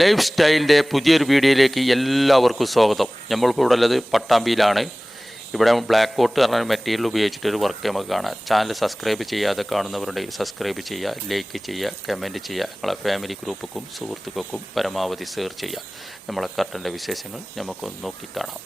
Life സ്റ്റൈലിൻ്റെ പുതിയൊരു വീഡിയോയിലേക്ക് എല്ലാവർക്കും സ്വാഗതം. നമ്മളിപ്പോൾ ഇവിടെ ഉള്ളത് പട്ടാമ്പിയിലാണ്. ഇവിടെ ബ്ലാക്ക് കോട്ട് പറഞ്ഞ മെറ്റീരിയൽ ഉപയോഗിച്ചിട്ടൊരു വർക്ക് നമുക്ക് കാണാം. ചാനൽ സബ്സ്ക്രൈബ് ചെയ്യാതെ കാണുന്നവരുണ്ടെങ്കിൽ സബ്സ്ക്രൈബ് ചെയ്യുക, ലൈക്ക് ചെയ്യുക, കമൻറ്റ് ചെയ്യുക. നിങ്ങളെ ഫാമിലി ഗ്രൂപ്പുക്കും സുഹൃത്തുക്കൾക്കും പരമാവധി ഷെയർ ചെയ്യുക. നമ്മളെ കർട്ടൻ്റെ വിശേഷങ്ങൾ നമുക്കൊന്ന് നോക്കിക്കാണാം.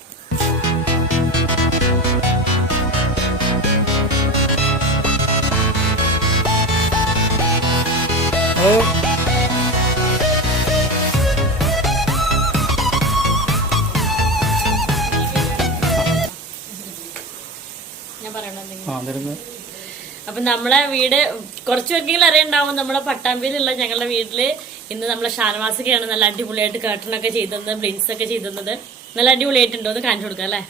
അപ്പൊ നമ്മളെ വീട് കുറച്ചു പേർക്കെങ്കിലും അറിയണ്ടാവും. നമ്മളെ പട്ടാമ്പിയിലുള്ള ഞങ്ങളുടെ വീട്ടില് ഇന്ന് നമ്മളെ ഷാനവാസൊക്കെയാണ് നല്ല അടിപൊളിയായിട്ട് കർട്ടനൊക്കെ ചെയ്തത്, ബ്ലിൻസ് ഒക്കെ ചെയ്തത്. നല്ല അടിപൊളിയായിട്ടുണ്ടോ എന്ന് കാണിച്ചു കൊടുക്കാം അല്ലേ?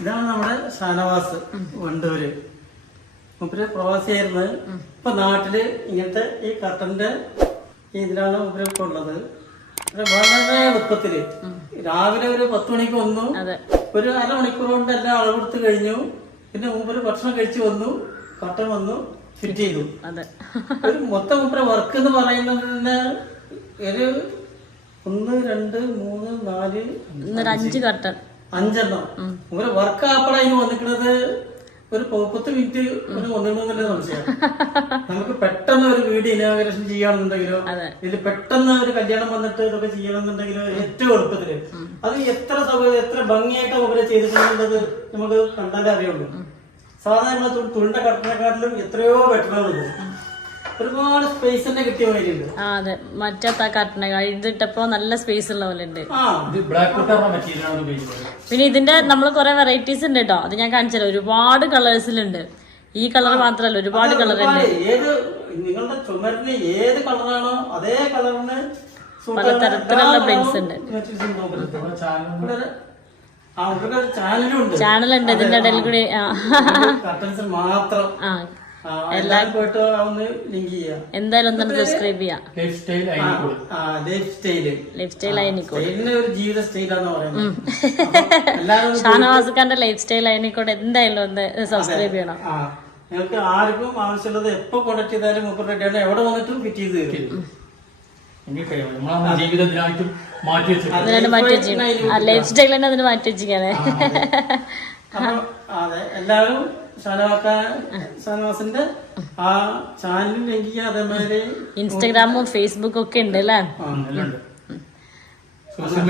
ഇതാണ് നമ്മുടെ ഷാനവാസ് വണ്ടൂര്. മൂപ്പര് പ്രവാസിയായിരുന്നു. ഇപ്പൊ നാട്ടില് ഇങ്ങനത്തെ ഈ കർട്ടന്റെ ഇതിലാണ് മൂപ്പര് ഇപ്പൊ ഉള്ളത്. വളരെ എളുപ്പത്തില് രാവിലെ ഒരു 10 മണിക്ക് വന്നു, ഒരു അരമണിക്കൂർ കൊണ്ട് എല്ലാം അളവെടുത്ത് കഴിഞ്ഞു. പിന്നെ മൂപ്പര് ഭക്ഷണം കഴിച്ചു വന്നു, കർട്ടൻ വന്നു ഫിറ്റ് ചെയ്തു. ഒരു മൊത്തം മൂപ്പര് വർക്ക് എന്ന് പറയുന്നത് തന്നെ ഒരു 1 2 3 4 5 കർട്ടൻ 5 ഒരു വർക്ക് ആപ്പളാ ഇനി വന്നിക്കുന്നത്. ഒരു 10 മിനിറ്റ് വന്നിട്ടുണ്ടെന്നല്ലേ സംശയം. നമുക്ക് പെട്ടെന്ന് ഒരു വീട് ഇനാഗുറേഷൻ ചെയ്യണമെന്നുണ്ടെങ്കിലോ ഇതിൽ പെട്ടെന്ന് ഒരു കല്യാണം വന്നിട്ട് ഇതൊക്കെ ചെയ്യണമെന്നുണ്ടെങ്കിലോ ഏറ്റവും എളുപ്പത്തില് അത് എത്ര സൗകര്യം എത്ര ഭംഗിയായിട്ട് അവരെ ചെയ്തിട്ടുള്ളത് നമുക്ക് കണ്ടാലേ അറിയുള്ളൂ. സാധാരണ തുണിന്റെ കട്ടനെക്കാട്ടിലും എത്രയോ ബെറ്ററുള്ളത്. ഒരുപാട് സ്പേസ് തന്നെ കിട്ടിയ മാതിരിയുണ്ട്. അതെ, മറ്റേ കർട്ടനെ ഇതിട്ടപ്പോ നല്ല സ്പേസ് ഉള്ള പോലെ ഉണ്ട്. പിന്നെ ഇതിന്റെ നമ്മൾ കുറെ വെറൈറ്റീസ് ഉണ്ട് കേട്ടോ. അത് ഞാൻ കാണിച്ചല്ലോ, ഒരുപാട് കളേഴ്സിലുണ്ട്. ഈ കളർ മാത്രല്ല, ഒരുപാട് കളർ ഉണ്ട്. ഏത് നിങ്ങളുടെ ചുമരിന് ഏത് കളറാണോ അതേ കളറിന് പലതരത്തിലുള്ള ബ്ലിൻസ് ഉണ്ട്. ചാനലുണ്ട് ഇതിന്റെ ഇടയിൽ കൂടി. കർട്ടൻസ് മാത്രം എല്ലാരും പോയിട്ട് ഒന്ന് ലിങ്ക് ചെയ്യാം. എന്തായാലും ഒന്നും സബ്സ്ക്രൈബ് ചെയ്യാം. ലൈഫ് സ്റ്റൈൽ അയനിക്കോട് ഒരു ജീവിത സ്റ്റൈലാന്ന് പറയുന്നത്. ഷാനവാസക്കാരന്റെ ലൈഫ് സ്റ്റൈൽ അയനിക്കോട് എന്തായാലും ഒന്ന് സബ്സ്ക്രൈബ് ചെയ്യണം. നിങ്ങൾക്ക് ആർക്കും ആവശ്യമുള്ളത് എപ്പോ കോണ്ടാക്ട് ചെയ്താലും 30 റെഡിയാണ്. എവിടെ വന്നിട്ടും ഫിറ്റ് ചെയ്ത് തരും. ജീവിതത്തിനായിട്ടും മാറ്റി വെച്ചു. ലൈഫ് സ്റ്റൈൽ തന്നെ അതിന് മാറ്റി വെച്ചിരിക്കാതെ. അതെ, എല്ലാവരും ഷാനവാസിന്റെ ആ ചാനലും ലിങ്ക് ചെയ്യാം. അതേമാതിരി ഇൻസ്റ്റാഗ്രാമും ഫേസ്ബുക്കും ഒക്കെ ഉണ്ട് അല്ലേ? സോഷ്യൽ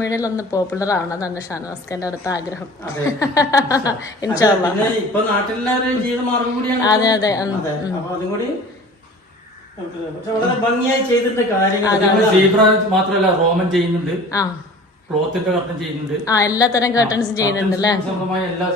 മീഡിയയിൽ ഒന്ന് പോപ്പുലർ ആവണതാണ് ഷാനവാസ്ഖാന്റെ അടുത്ത ആഗ്രഹം. ഇപ്പൊ നാട്ടിലെല്ലാവരും ജീവിതമാർഗം കൂടിയാണ്. അതെ അതെ, അപ്പൊ അതും കൂടി വളരെ ഭംഗിയായി ചെയ്തിട്ട് കാര്യങ്ങൾ മാത്രമല്ല റോമൻ ചെയ്യുന്നുണ്ട്, ക്ലോത്തിന്റെ കർട്ടൻ ചെയ്യുന്നുണ്ട്, എല്ലാത്തരം കർട്ടൻസും ചെയ്യുന്നുണ്ട് അല്ലേ? സ്വന്തമായ എല്ലാ